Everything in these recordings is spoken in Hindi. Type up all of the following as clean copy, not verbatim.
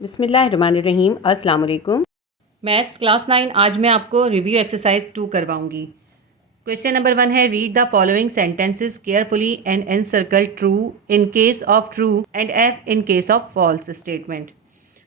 बिस्मिल्लाहिर्रहमानिर्रहीम। अस्सलाम वालेकुम। मैथ्स क्लास 9 आज मैं आपको रिव्यू एक्सरसाइज 2 करवाऊंगी। क्वेश्चन नंबर 1 है read the following sentences carefully and encircle true in case of true and F in case of false statement.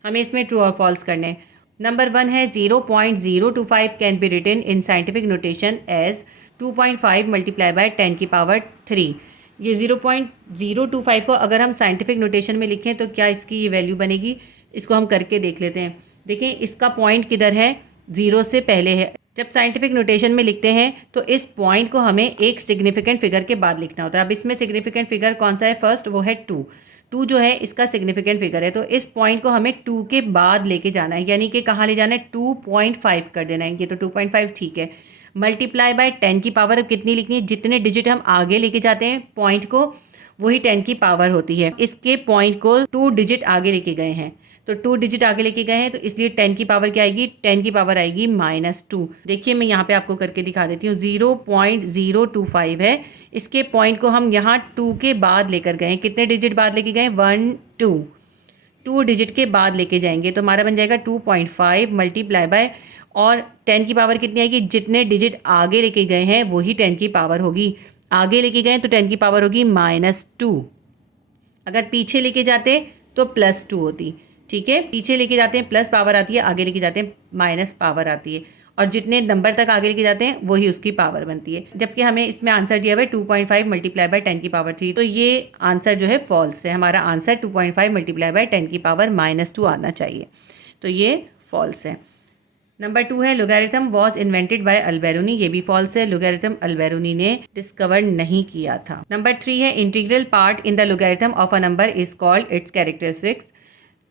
हमें इसमें ट्रू और फॉल्स करने हैं। नंबर 1 है 0.025 can be written in scientific notation as 2.5 multiply by 10 की पावर 3। ये 0.025 को अगर हम साइंटिफिक नोटेशन में लिखें तो क्या इसकी ये वैल्यू बनेगी, इसको हम करके देख लेते हैं। देखें इसका पॉइंट किधर है, ज़ीरो से पहले है। जब साइंटिफिक नोटेशन में लिखते हैं तो इस पॉइंट को हमें एक सिग्निफिकेंट फिगर के बाद लिखना होता है। अब इसमें सिग्निफिकेंट फिगर कौन सा है, फर्स्ट वो है 2। 2 जो है इसका सिग्निफिकेंट फिगर है, तो इस पॉइंट को हमें 2 के बाद लेके जाना है, यानी कि कहाँ ले जाना है, 2.5 कर देना है। ये तो 2.5 ठीक है। मल्टीप्लाई बाय 10 की पावर अब कितनी लिखनी है, जितने डिजिट हम आगे लेके जाते हैं पॉइंट को वही 10 की पावर होती है। इसके पॉइंट को 2 डिजिट आगे लेके गए हैं, तो 2 डिजिट आगे लेके गए हैं, तो इसलिए 10 की पावर क्या आएगी, 10 की पावर आएगी -2। देखिए मैं यहाँ पे आपको करके दिखा देती हूँ। 0.025 है, इसके पॉइंट को हम यहाँ 2 के बाद लेकर गए हैं। कितने डिजिट बाद लेके गए, 1 2 डिजिट के बाद लेके जाएंगे, तो हमारा बन जाएगा 2.5 मल्टीप्लाई बाय, और 10 की पावर कितनी आएगी, जितने डिजिट आगे लेके गए हैं वही 10 की पावर होगी। आगे लेके गए तो 10 की पावर होगी -2। अगर पीछे लेके जाते तो +2 होती। ठीक है, पीछे लेके जाते हैं प्लस पावर आती है, आगे लेके जाते हैं माइनस पावर आती है, और जितने नंबर तक आगे लेके जाते हैं वही उसकी पावर बनती है। जबकि हमें इसमें आंसर दिया हुआ है 2.5 मल्टीप्लाई बाय 10 की पावर 3, तो ये आंसर जो है फॉल्स है। हमारा आंसर 2.5 मल्टीप्लाई बाय 10 की पावर -2 आना चाहिए, तो ये फॉल्स है। नंबर 2 है logarithm was invented by Alberuni. ये भी फॉल्स है, लोगैरिथम अल्बेरुनी ने डिस्कवर नहीं किया था। नंबर 3 है integral part in the logarithm of a number is called its characteristics.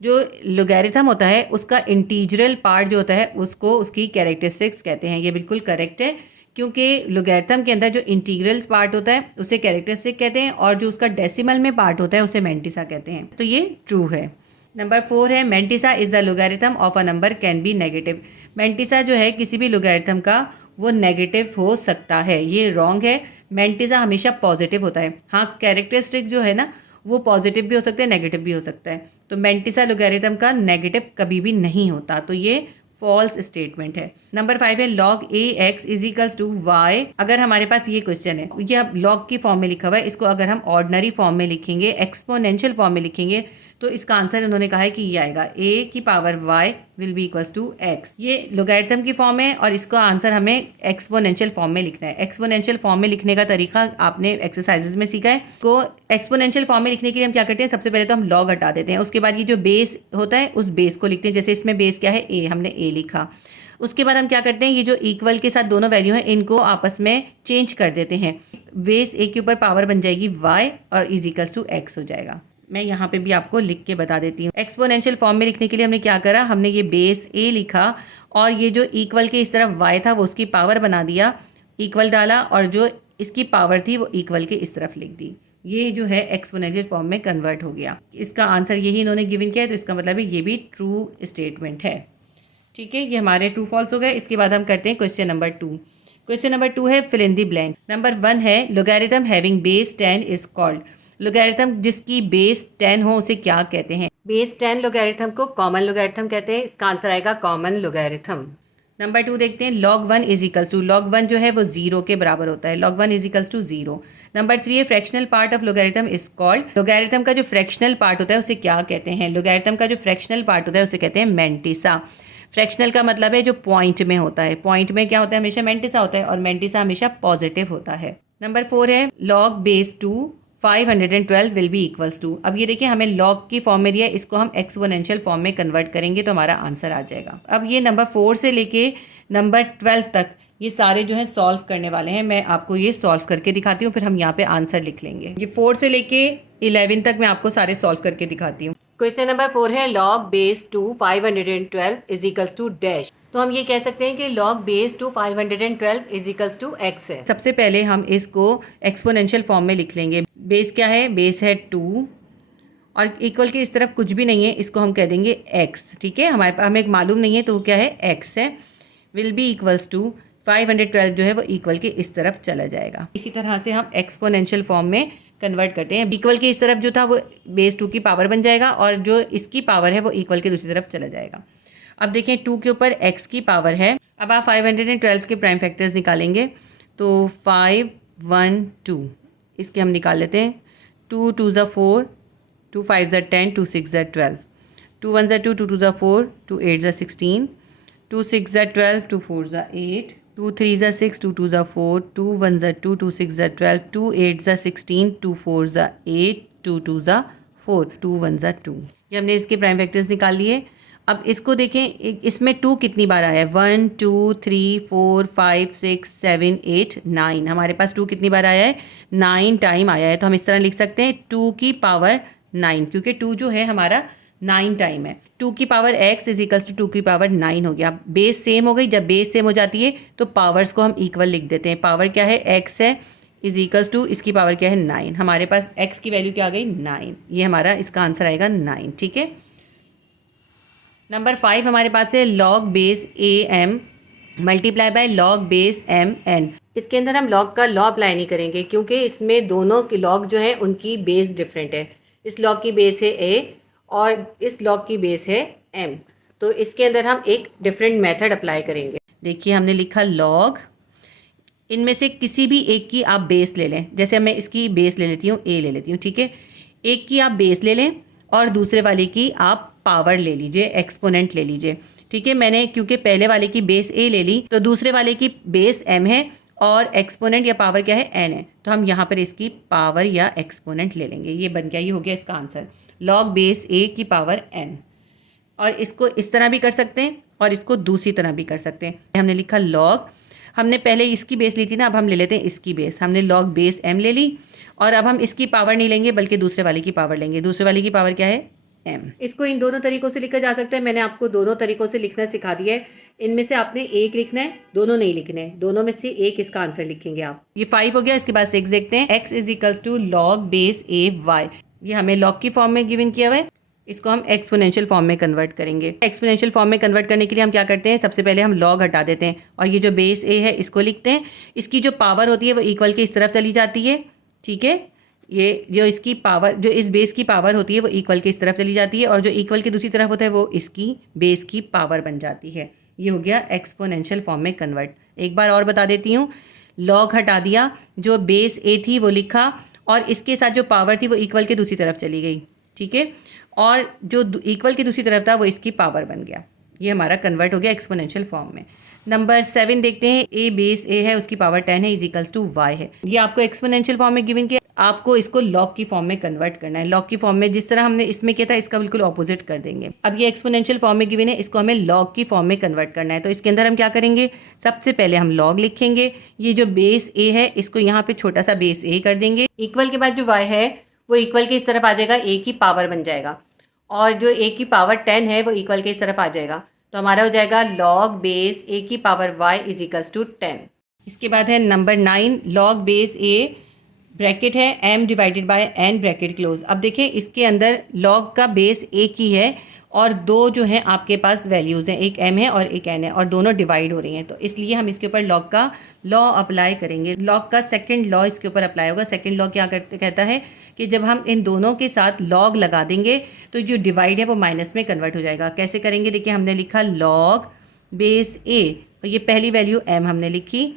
जो लोगैरिथम होता है उसका इंटीग्रल पार्ट जो होता है उसको उसकी कैरेक्टरिस्टिक्स कहते हैं। ये बिल्कुल करेक्ट है, क्योंकि लोगैरिथम के अंदर जो इंटीग्रल्स पार्ट होता है उसे कैरेक्टरिस्टिक कहते हैं, और जो उसका डेसिमल में पार्ट होता है उसे मेंटिसा कहते हैं, तो ये ट्रू है। नंबर 4 है mantissa is the logarithm of a number can be negative. Mantissa जो है किसी भी लोगैरिथम का वो नेगेटिव हो सकता है, ये रॉन्ग है। मेंटिसा हमेशा पॉजिटिव होता है। हाँ, कैरेक्टरिस्टिक जो है ना वो पॉजिटिव भी हो सकता है, नेगेटिव भी हो सकता है, तो मेंटिसा लोगैरिथम का नेगेटिव कभी भी नहीं होता, तो ये फॉल्स स्टेटमेंट है। नंबर 5 है log ax is equals to y। अगर हमारे पास ये क्वेश्चन है, ये log की फॉर्म में लिखा हुआ है, इसको अगर हम ऑर्डिनरी फॉर्म में लिखेंगे, एक्सपोनेंशियल फॉर्म में लिखेंगे, तो इसका आंसर उन्होंने कहा है कि ये आएगा a की power y will be equals to x। ये लोगैरिथम की फॉर्म है और इसका आंसर हमें एक्सपोनेंशियल फॉर्म में लिखना है। एक्सपोनेंशियल फॉर्म में लिखने का तरीका आपने एक्सरसाइजेज में सीखा है। तो एक्सपोनेंशियल फॉर्म में लिखने के लिए हम क्या करते हैं, सबसे पहले तो हम log हटा देते हैं, उसके बाद ये जो बेस होता है उस बेस को लिखते हैं। जैसे इसमें बेस क्या है, a, हमने a लिखा। उसके बाद हम क्या करते हैं, ये जो इक्वल के साथ दोनों वैल्यू हैं इनको आपस में चेंज कर देते हैं। बेस a के ऊपर पावर बन जाएगी y और इज इक्वल्स टू x हो जाएगा। मैं यहाँ पे भी आपको लिख के बता देती हूँ। एक्सपोनेंशियल फॉर्म में लिखने के लिए हमने क्या करा, हमने ये बेस a लिखा और ये जो इक्वल के इस तरफ y था वो उसकी पावर बना दिया, इक्वल डाला, और जो इसकी पावर थी वो इक्वल के इस तरफ लिख दी। ये जो है एक्सपोनेंशियल फॉर्म में कन्वर्ट हो गया। इसका आंसर यही इन्होंने गिवन किया है, तो इसका मतलब है ये भी ट्रू स्टेटमेंट है। ठीक है, ये हमारे ट्रू फॉल्स हो गए। इसके बाद हम करते हैं क्वेश्चन नंबर 2। क्वेश्चन नंबर 2 है fill in the blank. Number 1 है logarithm having base 10 is called. Logarithm जिसकी बेस 10 हो उसे क्या कहते हैं, बेस 10 लोगैरिथम को कॉमन लोगैरिथम कहते हैं। इसका आंसर आएगा कॉमन लोगैरिथम। नंबर 2 देखते हैं log 1 is equals to, log 1 जो है वो 0 के बराबर होता है, log 1 is equals to 0। Number 3 है fractional part of logarithm is called. Logarithm का जो फ्रैक्शनल पार्ट होता है उसे क्या कहते हैं, लोगैरिथम का जो फ्रैक्शनल पार्ट होता है उसे कहते हैं मेंटिसा। फ्रैक्शनल का मतलब है जो पॉइंट में होता है, पॉइंट में क्या होता है, हमेशा मेंटिसा होता है, और मेंटिसा हमेशा पॉजिटिव होता है। नंबर 4 है log base 2 512 will be equals to. अब ये देखिए हमें log की फॉर्म में दिया है, इसको हम एक्सपोनेंशियल फॉर्म में कन्वर्ट करेंगे तो हमारा आंसर आ जाएगा। अब ये नंबर 4 से लेके नंबर 12 तक ये सारे जो है सॉल्व करने वाले हैं। मैं आपको ये सॉल्व करके दिखाती हूँ, फिर हम यहाँ पे आंसर लिख लेंगे। ये 4 से लेके 11 तक मैं आपको सारे सॉल्व करके दिखाती हूँ। क्वेश्चन नंबर 4 है log base 2 512 is equals to dash. तो हम ये कह सकते हैं कि log base 2 512 is equals to x है। सबसे पहले हम इसको एक्सपोनेंशियल फॉर्म में लिख लेंगे। बेस क्या है, बेस है 2 और इक्वल के इस तरफ कुछ भी नहीं है, इसको हम कह देंगे x। ठीक है, हमें मालूम नहीं है तो वो क्या है, x है। विल बी इक्वल्स टू 512 जो है वो इक्वल के इस तरफ चला जाएगा। इसी तरह से हम एक्सपोनेंशियल फॉर्म में कन्वर्ट करते हैं। इक्वल के इस तरफ जो था वो बेस 2 की पावर बन जाएगा और जो इसकी पावर है वो इक्वल के दूसरी तरफ चला जाएगा। अब देखें 2 के ऊपर x की पावर है। अब आप 512 के प्राइम फैक्टर्स निकालेंगे तो 5 1 2 इसके हम निकाल लेते हैं। 2 2 ज़ा 4, 2 5 ज़ा 10, 2 6 ज़ा 12, 2 1 ज़ा 2, 2 2 ज़ा 4, 2 8 ज़ा 16, 2 6 ज़ा 12, 2 4 ज़ा 8, 2 3 ज़ा 6, 2 2 ज़ा 4, 2 1 ज़ा 2, 2 6 ज़ा 12, 2 8 ज़ा 16, 2 4 ज़ा 8, 2 2 ज़ा 4, 2 1 ज़ा 2। ये हमने इसके प्राइम फैक्टर्स निकाल लिए। अब इसको देखें, इसमें 2 कितनी बार आया है? 1 2 3 4 5 6 7 8 9। हमारे पास 2 कितनी बार आया है? 9 टाइम आया है। तो हम इस तरह लिख सकते हैं 2 की पावर 9, क्योंकि 2 जो है हमारा 9 टाइम है। 2 की power x is equals to 2 की पावर 9 हो गया। बेस सेम हो गई। जब बेस सेम हो जाती है तो पावर्स को हम इक्वल लिख देते हैं। पावर क्या है? x है, इज इक्वल्स टू इसकी पावर क्या है? 9। हमारे पास x की वैल्यू क्या आ गई? 9। ये हमारा इसका आंसर आएगा 9। ठीक है। नंबर 5 हमारे पास है log base am multiply by log base mn। इसके अंदर हम log का लॉ अप्लाई नहीं करेंगे क्योंकि इसमें दोनों की log जो है उनकी बेस डिफरेंट है। इस log की बेस है a और इस log की बेस है m। तो इसके अंदर हम एक डिफरेंट मेथड अप्लाई करेंगे। देखिए हमने लिखा log, इनमें से किसी भी एक की आप बेस ले लें। जैसे मैं इसकी बेस ले लेती हूँ, a ले लेती हूँ। ठीक है, एक की आप बेस ले लें और दूसरे वाले की आप पावर ले लीजिए, एक्सपोनेंट ले लीजिए। ठीक है, मैंने क्योंकि पहले वाले की बेस a ले ली तो दूसरे वाले की बेस m है और एक्सपोनेंट या पावर क्या है? n है। तो हम यहाँ पर इसकी पावर या एक्सपोनेंट ले लेंगे। ये बन गया, ये हो गया इसका आंसर, log बेस a की पावर n। और इसको इस तरह भी कर सकते हैं और इसको दूसरी तरह भी कर सकते हैं। हमने लिखा log, हमने पहले इसकी बेस ली थी ना, अब हम ले लेते हैं इसकी बेस। हमने log बेस m ले ली और अब हम इसकी पावर नहीं लेंगे बल्कि दूसरे वाले की पावर लेंगे। दूसरे वाले की पावर क्या है? m। इसको इन दोनों तरीकों से लिखा जा सकता है। मैंने आपको दोनों तरीकों से लिखना सिखा दिया है। इनमें से आपने एक लिखना है, दोनों नहीं लिखने हैं। दोनों में से एक इसका आंसर लिखेंगे आप। ये 5 हो गया। इसके बाद 6 देखते हैं। x is equals to log base a y। ये हमें log की फॉर्म में गिवन किया हुआ है। इसको हम एक्सपोनेंशियल फॉर्म में कन्वर्ट करेंगे। एक्सपोनेंशियल फॉर्म में कन्वर्ट करने के लिए हम क्या करते हैं? सबसे पहले हम log हटा देते हैं और ये जो बेस a है इसको लिखते हैं। इसकी जो पावर होती है वो इक्वल के इस तरफ चली जाती है। ठीक है, ये जो इसकी पावर, जो इस बेस की पावर होती है वो इक्वल के इस तरफ चली जाती है और जो इक्वल की दूसरी तरफ होता है वो इसकी बेस की पावर बन जाती है। ये हो गया एक्सपोनेंशियल फॉर्म में कन्वर्ट। एक बार और बता देती हूँ, log हटा दिया, जो बेस a थी वो लिखा और इसके साथ जो पावर थी वो इक्वल के दूसरी तरफ चली गई। ठीक है, और जो इक्वल की दूसरी तरफ था वो इसकी पावर बन गया। ये हमारा कन्वर्ट हो गया एक्सपोनेंशियल फॉर्म में। नंबर 7 देखते हैं। a बेस a है, उसकी पावर 10 है, इज इक्वल्स टू y है। ये आपको एक्सपोनेंशियल फॉर्म में गिवन किया, आपको इसको log की फॉर्म में कन्वर्ट करना है। log की फॉर्म में जिस तरह हमने इसमें किया था इसका बिल्कुल ऑपोजिट कर देंगे। अब ये एक्सपोनेंशियल फॉर्म में गिवन है, इसको हमें log की फॉर्म में कन्वर्ट करना है। तो इसके अंदर हम क्या करेंगे? सबसे पहले हम log लिखेंगे। ये जो बेस a है इसको यहाँ पे छोटा सा बेस a कर देंगे। इक्वल के बाद जो y है वो इक्वल के इस तरफ आ जाएगा, a की पावर बन जाएगा और जो a की पावर 10 है वो इक्वल के इस तरफ आ जाएगा। तो हमारा हो जाएगा log बेस a की power y is equals to 10। इसके बाद है number 9, log base a bracket है m divided by n bracket close. अब देखिए इसके अंदर log का बेस a की है और दो जो हैं आपके पास वैल्यूज़ हैं, एक m है और एक n है और दोनों डिवाइड हो रही हैं। तो इसलिए हम इसके ऊपर log का लॉ अप्लाई करेंगे। log का सेकंड लॉ इसके ऊपर अप्लाई होगा। सेकंड लॉ क्या कहता है कि जब हम इन दोनों के साथ log लगा देंगे तो जो डिवाइड है वो माइनस में कन्वर्ट हो जाएगा। कैसे करेंगे? देखिए हमने लिखा log बेस a और ये पहली वैल्यू m हमने लिखी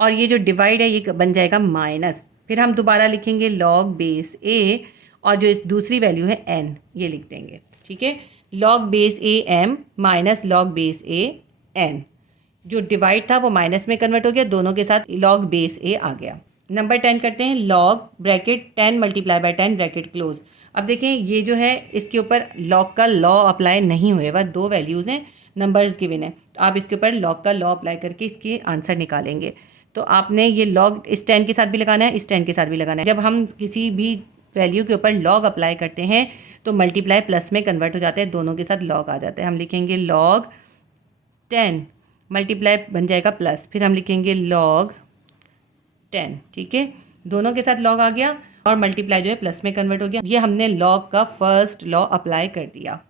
और ये जो डिवाइड है ये बन जाएगा माइनस। फिर हम दोबारा लिखेंगे log बेस a और जो इस दूसरी वैल्यू है n, ये लिख देंगे। ठीक है, log base a m minus log base a n। जो डिवाइड था वो माइनस में कन्वर्ट हो गया, दोनों के साथ log बेस a आ गया। नंबर 10 करते हैं। log bracket 10 multiply by 10 bracket close. अब देखें ये जो है इसके ऊपर log का लॉ अप्लाई नहीं हुएगा। दो वैल्यूज़ हैं, नंबर्स गिवन है, तो आप इसके ऊपर log का लॉ अप्लाई करके इसके आंसर निकालेंगे। तो आपने ये log इस 10 के साथ भी लगाना है, इस 10 के साथ भी लगाना है। जब हम किसी भी वैल्यू के ऊपर log अप्लाई करते हैं तो मल्टीप्लाई प्लस में कन्वर्ट हो जाता है, दोनों के साथ log आ जाता है। हम लिखेंगे log 10 मल्टीप्लाई बन जाएगा प्लस, फिर हम लिखेंगे log 10। ठीक है, दोनों के साथ log आ गया और मल्टीप्लाई जो है प्लस में कन्वर्ट हो गया। ये हमने log का फर्स्ट लॉ अप्लाई कर दिया।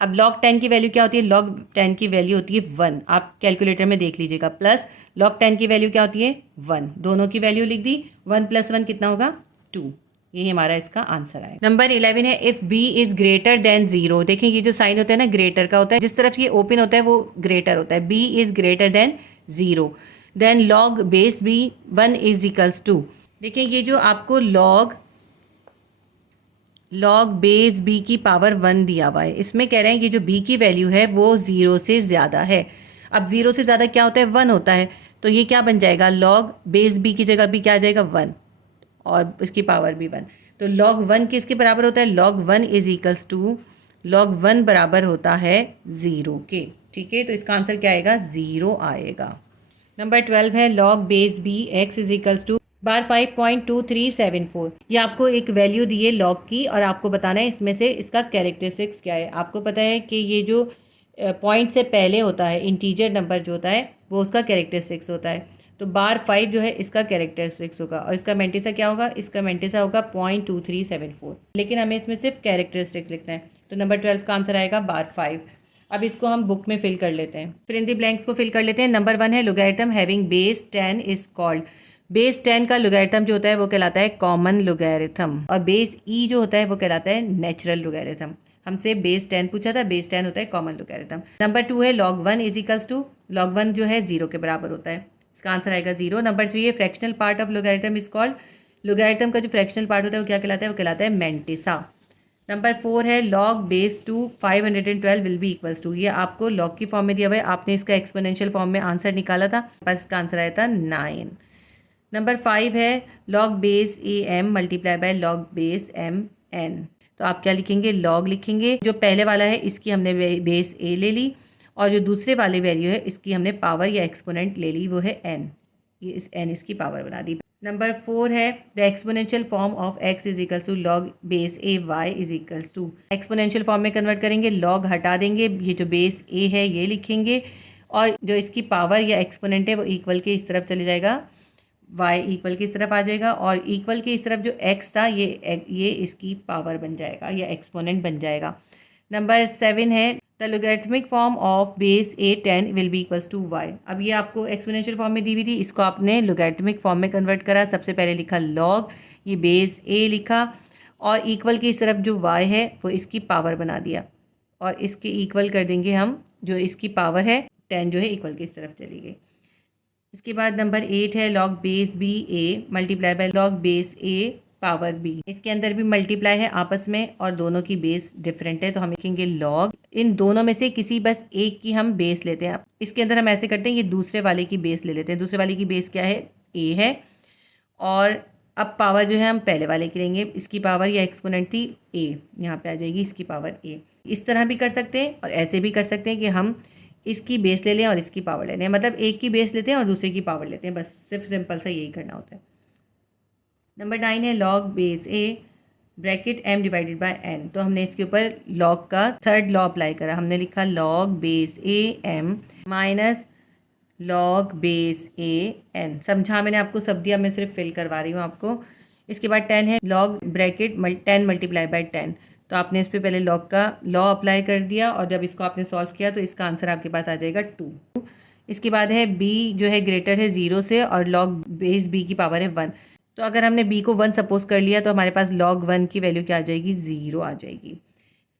अब log 10 की वैल्यू क्या होती है? log 10 की वैल्यू होती है 1। आप कैलकुलेटर में देख लीजिएगा। प्लस log 10 की वैल्यू क्या होती है? 1। दोनों की वैल्यू लिख दी। 1 + 1 कितना होगा? 2। ये हमारा इसका आंसर आएगा। नंबर 11 है if b is greater than 0। देखें ये जो साइन होता है ना ग्रेटर का होता है, जिस तरफ ये ओपन होता है वो ग्रेटर होता है। b is greater than 0 then log base b 1 is equals to. देखिए ये जो आपको log बेस b की पावर 1 दिया हुआ है, इसमें कह रहे हैं कि जो b की वैल्यू है वो 0 से ज़्यादा है। अब 0 से ज़्यादा क्या होता है, 1 होता है, तो ये क्या बन जाएगा, log बेस b की जगह भी क्या आ जाएगा 1 और इसकी पावर भी 1। तो log 1 किसके बराबर होता है, log 1 is equals to log 1 बराबर होता है 0 के। ठीक है, तो इसका आंसर क्या आएगा, 0 आएगा। नंबर 12 है log base b x is equals to bar 5.2374। ये आपको एक वैल्यू दी है log की और आपको बताना है इसमें से इसका कैरेक्टरिस्टिक्स क्या है। आपको पता है कि ये जो पॉइंट से पहले होता है इंटीजर नंबर जो होता है वो उसका कैरेक्टरिस्टिक्स होता है। तो बार 5 जो है इसका कैरेक्टरिस्टिक्स होगा और इसका मेंटिसा क्या होगा, इसका मेंटिसा होगा 0.2374। लेकिन हमें इसमें सिर्फ कैरेक्टरिस्टिक्स लिखना है, तो नंबर 12 का आंसर आएगा बार 5। अब इसको हम बुक में फिल कर लेते हैं, फिर इन दी ब्लैंक्स को फिल कर लेते हैं। नंबर 1 है logarithm having base 10 is called. Base 10 का लोगैरिथम जो होता है वो कहलाता है कॉमन लोगैरिथम और बेस ई जो होता है वो कहलाता है नेचुरल लोगैरिथम। हमसे बेस 10 पूछा था, बेस 10 होता है कॉमन लोगैरिथम। नंबर 2 है log 1 is equals to, log 1 जो है 0 के बराबर होता है, इसका आंसर आएगा 0। नंबर 3 है fractional part of logarithm is called. Logarithm का जो फ्रैक्शनल पार्ट होता है वो क्या कहलाता है, वो कहलाता है मेंटिसा। नंबर 4 है log base 2 512 will be equals to. ये आपको log की फॉर्म में दिया हुआ है, आपने इसका एक्सपोनेंशियल फॉर्म में आंसर निकाला था, बस इसका आंसर आया था 9। नंबर 5 है log base A M multiply by log base M N. तो आप क्या लिखेंगे, log लिखेंगे। जो पहले वाला है इसकी हमने बेस ए ले ली और जो दूसरे वाली वैल्यू है इसकी हमने पावर या एक्सपोनेंट ले ली, वो है n। ये इस n इसकी पावर बना दी। नंबर 4 है the exponential form of x is equals to log base A y is equals to. Exponential form में कन्वर्ट करेंगे, log हटा देंगे, ये जो बेस a है ये लिखेंगे और जो इसकी पावर या एक्सपोनेंट है वो इक्वल के इस तरफ चले जाएगा, y इक्वल की इस तरफ आ जाएगा और इक्वल की इस तरफ जो x था ये इसकी पावर बन जाएगा या एक्सपोनेंट बन जाएगा। नंबर 7 है the logarithmic form of base A 10 will be equals to y। अब ये आपको एक्सपोनेंशियल फॉर्म में दी हुई थी, इसको आपने लोगैरिथमिक फॉर्म में कन्वर्ट करा। सबसे पहले लिखा log, ये बेस a लिखा और इक्वल की इस तरफ जो y है वो इसकी पावर बना दिया और इसके इक्वल कर देंगे हम, जो इसकी पावर है 10 जो है इक्वल की इस तरफ चली गई। इसके बाद नंबर 8 है log base B A multiply by log base A power B. इसके अंदर भी मल्टीप्लाई है आपस में और दोनों की बेस डिफरेंट है, तो हम लिखेंगे log, इन दोनों में से किसी बस एक की हम बेस लेते हैं। इसके अंदर हम ऐसे करते हैं, ये दूसरे वाले की बेस ले लेते हैं। दूसरे वाले की बेस क्या है, a है और अब पावर जो है हम पहले वाले की लेंगे, इसकी पावर या एक्सपोनेंट थी a, यहाँ पे आ जाएगी इसकी पावर a। इस तरह भी कर सकते हैं और ऐसे भी कर सकते हैं कि हम इसकी बेस ले लें और इसकी पावर ले लें, मतलब एक की बेस लेते हैं और दूसरे की पावर लेते हैं, बस सिर्फ सिंपल सा यही करना होता है। नंबर 9 है log base A bracket m divided by n। तो हमने इसके ऊपर log का थर्ड लॉ अप्लाई करा, हमने लिखा log बेस ए m माइनस log बेस ए n। समझा मैंने आपको, सब दिया, मैं सिर्फ फिल करवा रही हूँ आपको। इसके बाद 10 है log ब्रैकेट 10 मल्टीप्लाई बाय 10। तो आपने इस पर पहले log का लॉ अप्लाई कर दिया और जब इसको आपने सॉल्व किया तो इसका आंसर आपके पास आ जाएगा 2। इसके बाद है b जो है ग्रेटर है 0 से और log बेस b की पावर है 1। तो अगर हमने b को 1 सपोज कर लिया तो हमारे पास log 1 की वैल्यू क्या आ जाएगी, 0 आ जाएगी।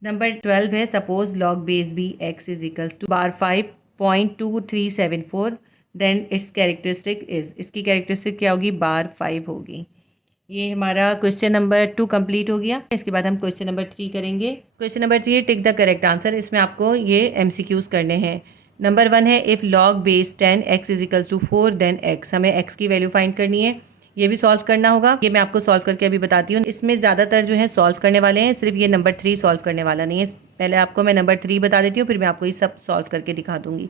नंबर 12 है suppose log base b x is equals to bar 5.2374 then it's characteristic is. इसकी कैरेक्टरिस्टिक क्या होगी, बार 5 होगी। ये हमारा क्वेश्चन नंबर 2 कंप्लीट हो गया। इसके बाद हम क्वेश्चन नंबर 3 करेंगे। Question number 3 tick the correct answer. इसमें आपको ये MCQs करने हैं। नंबर 1 है if log base 10 x is equals to 4 then x। हमें x की वैल्यू फाइंड करनी है, ये भी सॉल्व करना होगा। ये मैं आपको सॉल्व करके अभी बताती हूँ। इसमें ज़्यादातर जो है सॉल्व करने वाले हैं, सिर्फ ये नंबर 3 सॉल्व करने वाला नहीं है। पहले आपको मैं नंबर 3 बता देती हूँ, फिर मैं आपको ये सब सॉल्व करके दिखा दूँगी।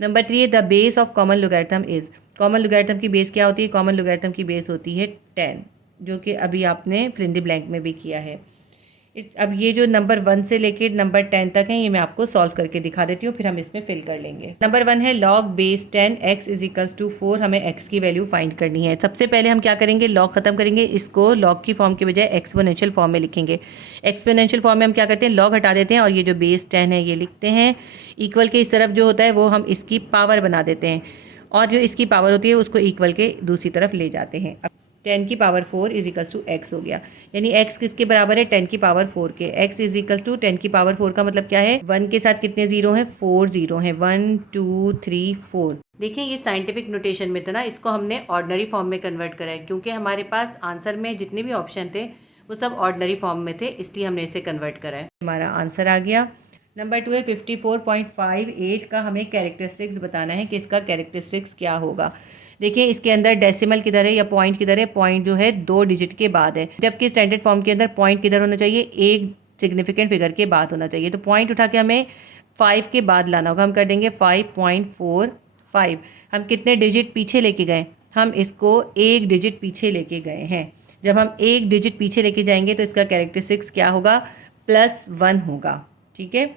नंबर 3 है the base of common logarithm is. Common logarithm की बेस क्या होती है, कॉमन लोगैरिथम की बेस होती है 10, जो कि अभी आपने फिल इन द ब्लैंक में भी किया है। अब ये जो नंबर 1 से लेके नंबर 10 तक है, ये मैं आपको सॉल्व करके दिखा देती हूँ, फिर हम इसमें फिल कर लेंगे। नंबर 1 है log base 10 x is equals to 4। हमें x की वैल्यू फाइंड करनी है। सबसे पहले हम क्या करेंगे, log खत्म करेंगे, इसको log की फॉर्म के बजाय एक्सपोनेंशियल फॉर्म में लिखेंगे। एक्सपोनेंशियल फॉर्म में हम क्या करते हैं, log हटा देते हैं और ये जो बेस 10 है ये लिखते हैं। इक्वल के इस तरफ जो होता है वो हम इसकी पावर बना देते हैं और जो इसकी पावर होती है उसको इक्वल के दूसरी तरफ ले जाते हैं। 10 की power 4 is equals to x हो गया। यानी एक्स किसके बराबर है, 10 की पावर 4 के। एक्स इज इक्वल्स टू 10 की पावर 4 का मतलब क्या है, 1 के साथ कितने जीरो हैं, 4 जीरो हैं, 1 2 3 4। देखिए ये साइंटिफिक नोटेशन में था ना, इसको हमने ऑर्डिनरी फॉर्म में कन्वर्ट करा है, क्योंकि हमारे पास आंसर में जितने भी ऑप्शन थे वो सब ऑर्डिनरी फॉर्म में थे, इसलिए हमने इसे कन्वर्ट करा है। हमारा आंसर आ गया। नंबर 2 है 54.58 का हमें कैरेक्टरिस्टिक्स बताना है कि इसका कैरेक्टरिस्टिक्स क्या होगा। देखिए इसके अंदर डेसिमल किधर है या पॉइंट किधर है, पॉइंट जो है 2 डिजिट के बाद है, जबकि स्टैंडर्ड फॉर्म के अंदर पॉइंट किधर होना चाहिए, एक सिग्निफिकेंट फिगर के बाद होना चाहिए। तो पॉइंट उठा के हमें 5 के बाद लाना होगा। हम कर देंगे 5.45। हम कितने डिजिट पीछे लेके गए, हम इसको एक डिजिट पीछे लेके गए हैं। जब हम एक डिजिट पीछे लेके जाएंगे तो इसका कैरेक्टरिस्टिक्स क्या होगा, +1 होगा। ठीक है,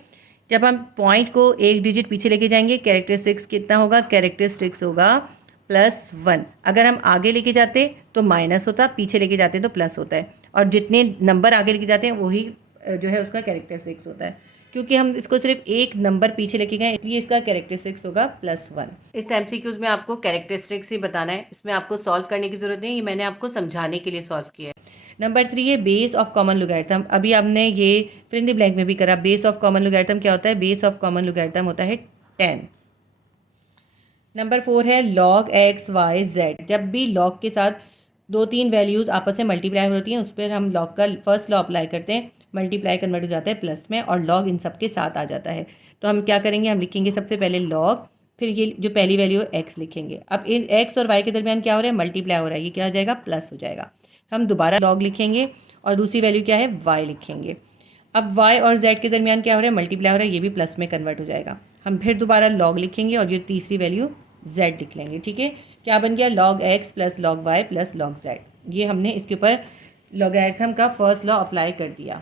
जब हम पॉइंट को एक डिजिट पीछे लेके जाएंगे कैरेक्टरिस्टिक्स कितना होगा, कैरेक्टरिस्टिक्स होगा +1। अगर हम आगे लेके जाते तो माइनस होता, पीछे लेके जाते तो प्लस होता है। और जितने नंबर आगे लेके जाते हैं वही जो है उसका कैरेक्टरिस्टिक्स होता है। क्योंकि हम इसको सिर्फ एक नंबर पीछे लेके गए इसलिए इसका कैरेक्टरिस्टिक्स होगा +1। इस एमसीक्यूज में आपको कैरेक्टरिस्टिक्स ही बताना है, इसमें आपको सॉल्व करने की जरूरत नहीं, ये मैंने आपको समझाने के लिए सॉल्व किया है। नंबर 3 है बेस ऑफ कॉमन लोगैरिथम। अभी हमने ये फिल इन द ब्लैंक में भी करा। बेस ऑफ कॉमन लोगैरिथम क्या होता है, बेस ऑफ कॉमन लोगैरिथम होता है 10। नंबर 4 है log x y z। जब भी log के साथ 2-3 वैल्यूज़ आपस में मल्टीप्लाई होती हैं उस पर हम log का फर्स्ट लॉ अप्लाई करते हैं, मल्टीप्लाई कन्वर्ट हो जाता है प्लस में और log इन सब के साथ आ जाता है। तो हम क्या करेंगे, हम लिखेंगे सबसे पहले log, फिर ये जो पहली वैल्यू है x लिखेंगे। अब इन x और y के दरमियान क्या हो रहा है, मल्टीप्लाई हो रहा है, ये क्या हो जाएगा, प्लस हो जाएगा। हम दोबारा log लिखेंगे और दूसरी वैल्यू क्या है, y लिखेंगे। अब y और z के दरमियान क्या हो रहा है, मल्टीप्लाई हो रहा है, ये भी प्लस में कन्वर्ट हो जाएगा। हम फिर दोबारा log लिखेंगे और ये तीसरी वैल्यू z लिख लेंगे। ठीक है, क्या बन गया, log x plus log y plus log z। ये हमने इसके ऊपर लॉगरिथम का फर्स्ट लॉ अप्लाई कर दिया।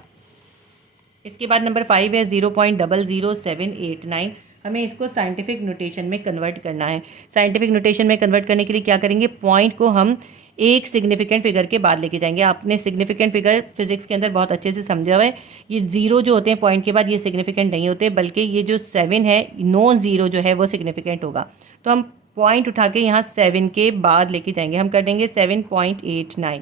इसके बाद नंबर 5 है 0.00789। हमें इसको साइंटिफिक नोटेशन में कन्वर्ट करना है। साइंटिफिक नोटेशन में कन्वर्ट करने के लिए क्या करेंगे, पॉइंट को हम एक सिग्निफिकेंट फिगर के बाद लेके जाएंगे। आपने सिग्निफिकेंट फिगर फिजिक्स के अंदर बहुत अच्छे से समझा हुआ है। ये जीरो जो होते हैं पॉइंट के बाद ये सिग्निफिकेंट नहीं होते, बल्कि ये जो 7 है नॉन जीरो जो है वो सिग्निफिकेंट होगा। तो हम पॉइंट उठा के यहाँ 7 के बाद लेके जाएंगे। हम कर देंगे 7.89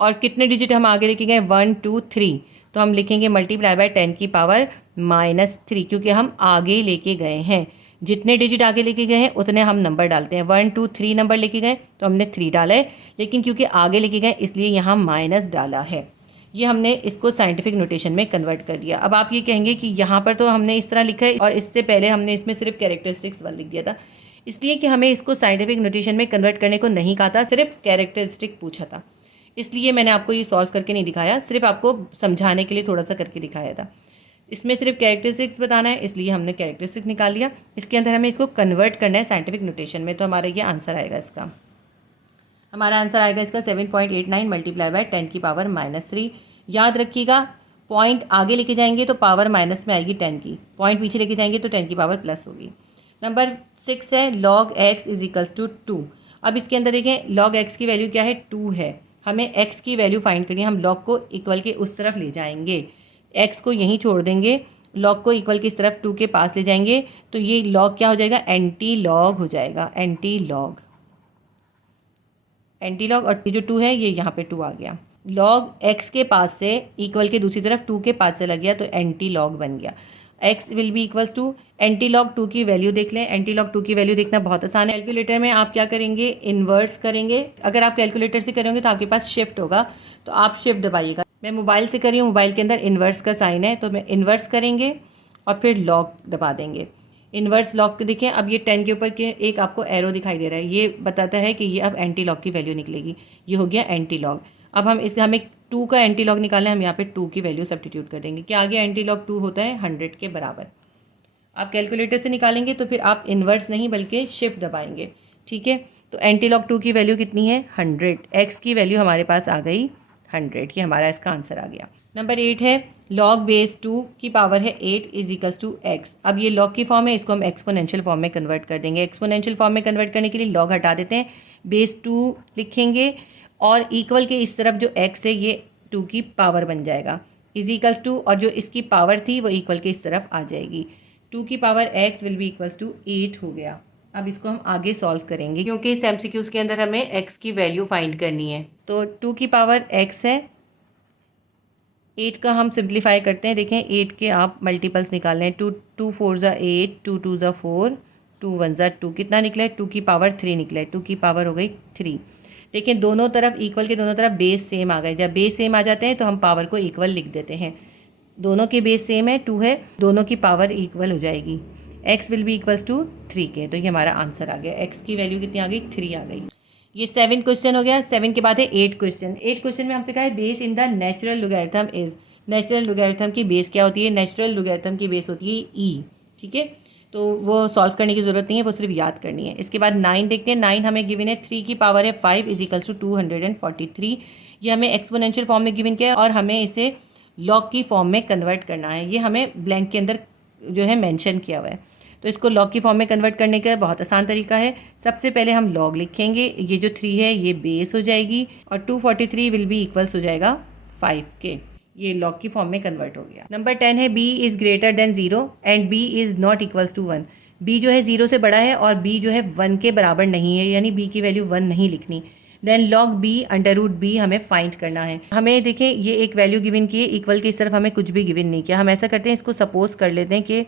और कितने डिजिट हम आगे लेके गए, 1 2 3। तो हम लिखेंगे मल्टीप्लाई बाय 10 की पावर -3, क्योंकि हम आगे लेके गए हैं। जितने डिजिट आगे लेके गए हैं उतने हम नंबर डालते हैं। 1 2 3 नंबर लेके गए तो हमने 3 डाला है, लेकिन क्योंकि आगे लेके गए इसलिए यहाँ माइनस डाला है। ये हमने इसको साइंटिफिक नोटेशन में कन्वर्ट कर दिया। अब आप ये कहेंगे कि यहाँ पर तो हमने इस तरह लिखा है और इससे पहले हमने इसमें सिर्फ कैरेक्टरिस्टिक्स 1 लिख दिया था, इसलिए कि हमें इसको साइंटिफिक नोटेशन में कन्वर्ट करने को नहीं कहा था, सिर्फ कैरेक्टरिस्टिक पूछा था। इसलिए मैंने आपको ये सॉल्व करके नहीं दिखाया, सिर्फ आपको समझाने के लिए थोड़ा सा करके दिखाया था। इसमें सिर्फ कैरेक्टरिस्टिक्स बताना है, इसलिए हमने कैरेक्टरिस्टिक निकाल लिया। इसके अंदर हमें इसको कन्वर्ट करना है साइंटिफिक नोटेशन में, तो हमारा ये आंसर आएगा इसका। हमारा आंसर आएगा इसका 7.89 मल्टीप्लाई बाय 10 की पावर -3। याद रखिएगा, पॉइंट आगे लेके जाएंगे तो पावर माइनस में आएगी 10 की, पॉइंट पीछे लेके जाएंगे तो 10 की पावर प्लस होगी। नंबर 6 है log x is equals to 2। अब इसके अंदर देखें log x की वैल्यू क्या है, 2 है। हमें x की वैल्यू फाइंड करनी है। हम log को इक्वल के उस तरफ ले जाएंगे, x को यहीं छोड़ देंगे, log को इक्वल की इस तरफ 2 के पास ले जाएंगे, तो ये log क्या हो जाएगा, एंटी लॉग हो जाएगा, एंटी लॉग। एंटी लॉग और जो 2 है ये यहाँ पे 2 आ गया। log x के पास से इक्वल के दूसरी तरफ 2 के पास से लग गया तो एंटी लॉग बन गया। x will be equals to anti log 2 की वैल्यू देख लें। एंटी लॉग 2 की वैल्यू देखना बहुत आसान है। कैलकुलेटर में आप क्या करेंगे, इन्वर्स करेंगे। अगर आप कैलकुलेटर से करेंगे तो आपके पास शिफ्ट होगा, तो आप शिफ्ट दबाइएगा। मैं मोबाइल से कर रही हूँ, मोबाइल के अंदर इन्वर्स का साइन है, तो मैं इन्वर्स करेंगे और फिर लॉग दबा देंगे। इन्वर्स लॉग के देखिए, अब ये 10 के ऊपर के एक आपको एरो दिखाई दे रहा है, ये बताता है कि ये अब एंटी लॉग की वैल्यू निकलेगी। ये हो गया एंटी लॉग। अब हमें 2 का एंटी लॉग निकालना है, हम यहाँ पे 2 की वैल्यू सब्स्टिट्यूट कर देंगे। क्या आगे एंटी लॉग 2 होता है 100 के बराबर। आप कैलकुलेटर से निकालेंगे तो फिर आप इन्वर्स नहीं बल्कि शिफ्ट दबाएंगे। ठीक है, तो एंटी लॉग 2 की वैल्यू कितनी है, 100। एक्स की वैल्यू हमारे पास आ गई 100, ये हमारा इसका आंसर आ गया। नंबर 8 है log बेस 2 की पावर है 8 इज इक्वल्स टू एक्स। अब ये log की फॉर्म है, इसको हम एक्सपोनेंशियल फॉर्म में कन्वर्ट कर देंगे। एक्सपोनेंशियल फॉर्म में कन्वर्ट करने के लिए log हटा देते हैं, बेस 2 लिखेंगे और इक्वल के इस तरफ जो x है ये 2 की पावर बन जाएगा, इज इक्वल्स टू, और जो इसकी पावर थी वो इक्वल के इस तरफ आ जाएगी। 2 की power x will be equals to 8 हो गया। अब इसको हम आगे सॉल्व करेंगे क्योंकि इस एमसीक्यूज़ के अंदर हमें एक्स की वैल्यू फाइंड करनी है। तो 2 की पावर एक्स है, 8 का हम सिंप्लीफाई करते हैं। देखें 8 के आप मल्टीपल्स निकाल रहे हैं। 2 4 ज़ा 8, 2 2 ज़ा 4, 2 1 ज़ा 2, कितना निकला है? 2 की पावर 3 निकला है। 2 की पावर हो गई 3। देखें दोनों तरफ इक्वल के दोनों तरफ बेस सेम आ गए। जब बेस सेम आ जाते हैं तो हम पावर को इक्वल लिख देते हैं। दोनों के बेस सेम है, 2 है, दोनों की पावर इक्वल हो जाएगी। x will be equals to 3 के। तो ये हमारा आंसर आ गया। x की वैल्यू कितनी आ गई? 3 आ गई। ये 7 क्वेश्चन हो गया। 7 के बाद है 8 क्वेश्चन। 8 क्वेश्चन में हमसे कहा है base in the natural logarithm is. Natural logarithm की बेस क्या होती है? नेचुरल लोगैरिथम की बेस होती है ई। ठीक है, तो वो सॉल्व करने की ज़रूरत नहीं है, वो सिर्फ याद करनी है। इसके बाद 9 देखते हैं। 9 हमें गिवन है 3 की पावर है 5 इज इक्वल्स टू 243। ये हमें एक्सपोनेंशियल फॉर्म में गिवन किया है और हमें इसे लॉग की फॉर्म में कन्वर्ट करना है। ये हमें ब्लैंक के अंदर जो है मेंशन किया हुआ है। तो इसको लॉग की फॉर्म में कन्वर्ट करने का बहुत आसान तरीका है। सबसे पहले हम लॉग लिखेंगे। ये जो 3 है ये बेस हो जाएगी और 243 विल बी इक्वल्स हो जाएगा 5 के। ये लॉग की फॉर्म में कन्वर्ट हो गया। नंबर 10 है b is greater than 0 and b is not equals to 1। b जो है 0 से बड़ा है और b जो है 1 के बराबर नहीं है, यानी b की वैल्यू 1 नहीं लिखनी। Then log b under root b हमें फाइंड करना है। हमें देखें ये एक वैल्यू गिवन की है, इक्वल की इस तरफ हमें कुछ भी गिवन नहीं किया। हम ऐसा करते हैं, इसको सपोज कर लेते हैं कि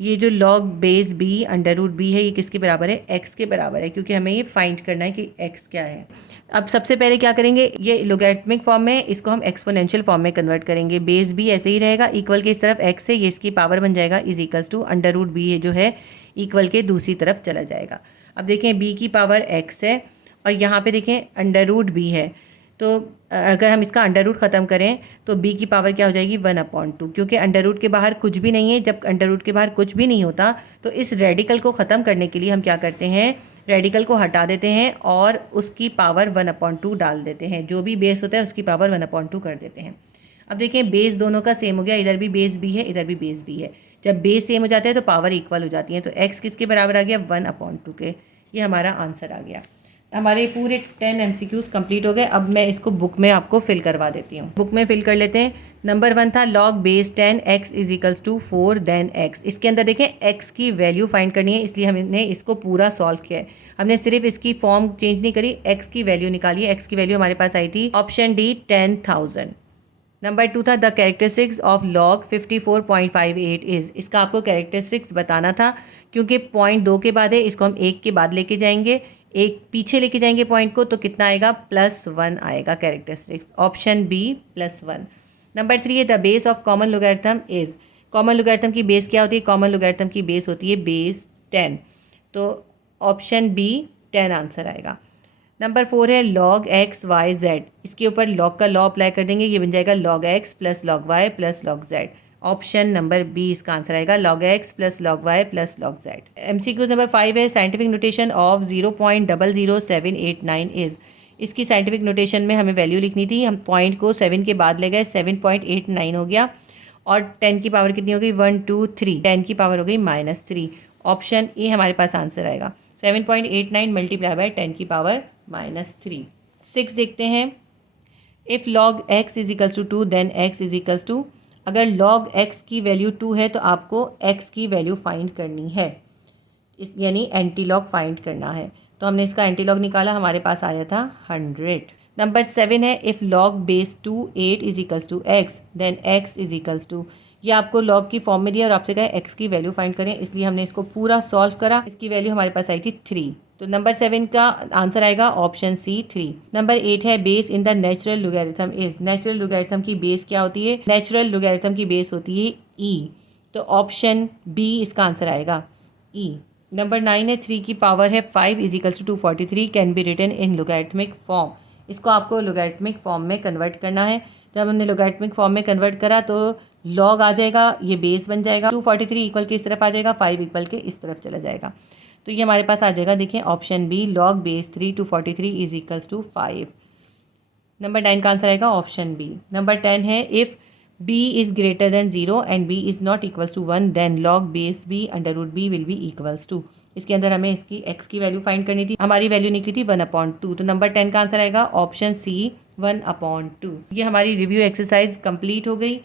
ये जो log base b under root b है ये किसके बराबर है? x के बराबर है, क्योंकि हमें ये फाइंड करना है कि x क्या है। अब सबसे पहले क्या करेंगे, ये लोगैरिथमिक फॉर्म में, इसको हम एक्सपोनेंशियल फॉर्म में कन्वर्ट करेंगे। बेस b ऐसे ही रहेगा, इक्वल के इस तरफ x है, ये इसकी पावर बन जाएगा is equals to under root b जो है इक्वल के दूसरी तरफ चला जाएगा। अब देखें b की पावर x है और यहाँ पे देखें अंडर रूट b है, तो अगर हम इसका अंडर रूट ख़त्म करें तो b की पावर क्या हो जाएगी? 1/2, क्योंकि अंडर रूट के बाहर कुछ भी नहीं है। जब अंडर रूट के बाहर कुछ भी नहीं होता तो इस रेडिकल को ख़त्म करने के लिए हम क्या करते हैं, रेडिकल को हटा देते हैं और उसकी पावर 1/2 डाल देते हैं। जो भी बेस होता है उसकी पावर 1/2 कर देते हैं। अब देखें बेस दोनों का सेम हो गया, इधर भी बेस b है, इधर भी बेस b है। जब बेस सेम हो जाते हैं तो पावर इक्वल हो जाती है। तो x किसके बराबर आ गया? 1/2 के। ये हमारा आंसर आ गया। हमारे पूरे 10 MCQs कंप्लीट हो गए। अब मैं इसको बुक में आपको फिल करवा देती हूँ। बुक में फिल कर लेते हैं। नंबर 1 था log base 10 x is equals to 4 then x। इसके अंदर देखें x की वैल्यू फाइंड करनी है, इसलिए हमने इसको पूरा सॉल्व किया है। हमने सिर्फ इसकी फॉर्म चेंज नहीं करी, x की वैल्यू निकाली है। x की वैल्यू हमारे पास आई थी ऑप्शन डी 10,000। नंबर 2 था the characteristics of log 54.58 is. इसका आपको कैरेक्टरिस्टिक्स बताना था, क्योंकि पॉइंट 2 के बाद है, इसको हम 1 के बाद लेके जाएंगे, एक पीछे लेके जाएंगे पॉइंट को, तो कितना आएगा? +1 आएगा कैरेक्टरिस्टिक्स। Option B +1। नंबर 3 है the base of common logarithm is. Common logarithm की बेस क्या होती है? कॉमन लोगैरिथम की बेस होती है बेस 10, तो ऑप्शन बी 10 आंसर आएगा। नंबर 4 है लॉग x y z। इसके ऊपर लॉग का लॉ अप्लाई कर देंगे, ये बन जाएगा log x plus log y plus log z। Option number B इसका आंसर आएगा, log x plus log y plus log z। MCQ number 5 है साइंटिफिक नोटेशन ऑफ 0.00789 इज। इसकी साइंटिफिक नोटेशन में हमें वैल्यू लिखनी थी, हम पॉइंट को 7 के बाद ले गए, 7.89 हो गया और 10 की पावर कितनी हो गई? 1 2 3, 10 की पावर हो गई -3। ऑप्शन ए हमारे पास आंसर आएगा। 7.89 मल्टीप्लाई बाय 10 की पावर -3। 6 देखते हैं। If log x is equals to 2 then x is equals to. अगर log x की वैल्यू 2 है तो आपको x की वैल्यू फाइंड करनी है, यानी एंटी लॉग फाइंड करना है। तो हमने इसका एंटी लॉग निकाला, हमारे पास आया था 100। नंबर 7 है if log base 2 8 is equals to x then x is equals to. ये आपको लॉग की फॉर्म में दिया और आपसे कहा x की वैल्यू फाइंड करें, इसलिए हमने इसको पूरा सॉल्व करा। इसकी वैल्यू हमारे पास आई थी 3, तो नंबर 7 का आंसर आएगा ऑप्शन सी 3। नंबर 8 है base in the natural logarithm is. Natural logarithm की बेस क्या होती है? नेचुरल लोगैरिथम की बेस होती है e, तो ऑप्शन बी इसका आंसर आएगा e। नंबर 9 है 3 की पावर है 5 is equals to 243 can be written in logarithmic form. इसको आपको लोगैरिथमिक फॉर्म में कन्वर्ट करना है। जब हमने लोगैरिथमिक फॉर्म में कन्वर्ट करा तो लॉग आ जाएगा, ये बेस बन जाएगा, 243 इक्वल के इस तरफ आ जाएगा, 5 इक्वल के इस तरफ चला जाएगा, तो ये हमारे पास आ जाएगा। देखिए option B log base 3 243 is equals to 5। Number 9 का आंसर आएगा ऑप्शन बी। नंबर 10 है if b is greater than 0 and b is not equals to 1 then log base b under root b will be equals to. इसके अंदर हमें इसकी x की वैल्यू फाइंड करनी थी, हमारी वैल्यू निकली थी 1/2, तो नंबर 10 का आंसर आएगा ऑप्शन सी 1/2। ये हमारी रिव्यू एक्सरसाइज कंप्लीट हो गई।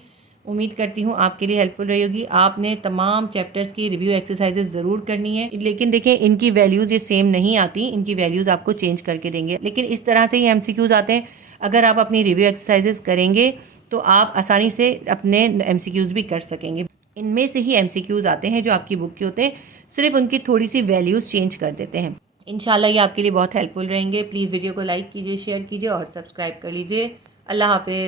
उम्मीद करती हूँ आपके लिए हेल्पफुल रही होगी। आपने तमाम चैप्टर्स की रिव्यू एक्सरसाइजेस ज़रूर करनी है, लेकिन देखिए इनकी वैल्यूज़ ये सेम नहीं आती, इनकी वैल्यूज़ आपको चेंज करके देंगे, लेकिन इस तरह से ये MCQs आते हैं। अगर आप अपनी रिव्यू एक्सरसाइजेस करेंगे तो आप आसानी से अपने MCQs भी कर सकेंगे। इनमें से ही MCQs आते हैं जो आपकी बुक के होते हैं, सिर्फ उनकी थोड़ी सी वैल्यूज़ चेंज कर देते हैं। इंशाल्लाह ये आपके लिए बहुत हेल्पफुल रहेंगे। प्लीज़ वीडियो को लाइक कीजिए, शेयर कीजिए और सब्सक्राइब कर लीजिए। अल्लाह हाफिज़।